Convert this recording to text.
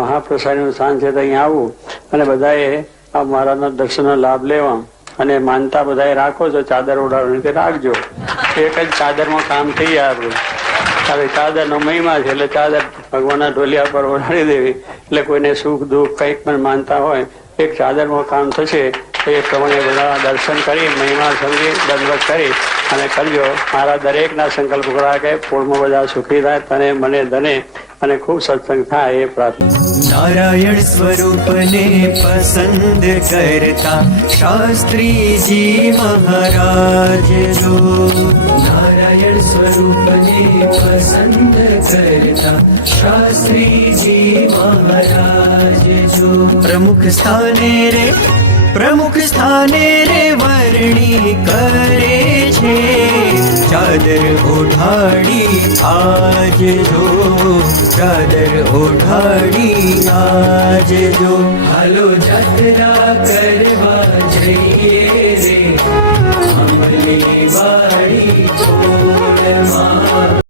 મહાપ્રસાદનું સ્થાન છે ત્યાં આવું અને બધાએ આ મહારાજના દર્શનનો લાભ લેવા અને માનતા બધાએ રાખો છો ચાદર ઓઢાડવાની રાખજો. એક જ ચાદરમાં કામ થઈ જાય આપણું. હવે ચાદરનો મહિમા છે એટલે ચાદર ભગવાનના ઢોલિયા પર ઓઢાડી દેવી એટલે કોઈને સુખ દુઃખ કંઈક પણ માનતા હોય એક ચાદરમાં કામ થશે. એ પ્રમાણે બધા દર્શન કરી મહિમા સમજી દંડવત કરી અને કરજો. મારા દરેકના સંકલ્પ રાખે પૂર્ણ બધા સુખી થાય તને મને ધને અને ખૂબ સત્સંગ થાય એ પ્રાર્થના. નારાયણ સ્વરૂપને પસંદ કરતા શાસ્ત્રીજી મહારાજ જો. નારાયણ સ્વરૂપને પસંદ કરતા શાસ્ત્રીજી મહારાજ જો. પ્રમુખ સ્થાને રે વરણી કરે છે ચાદર ઓઢાડી આજજો. ચાદર ઓઢાડી આજજો. હાલો જાત્રા કરવા જઈએ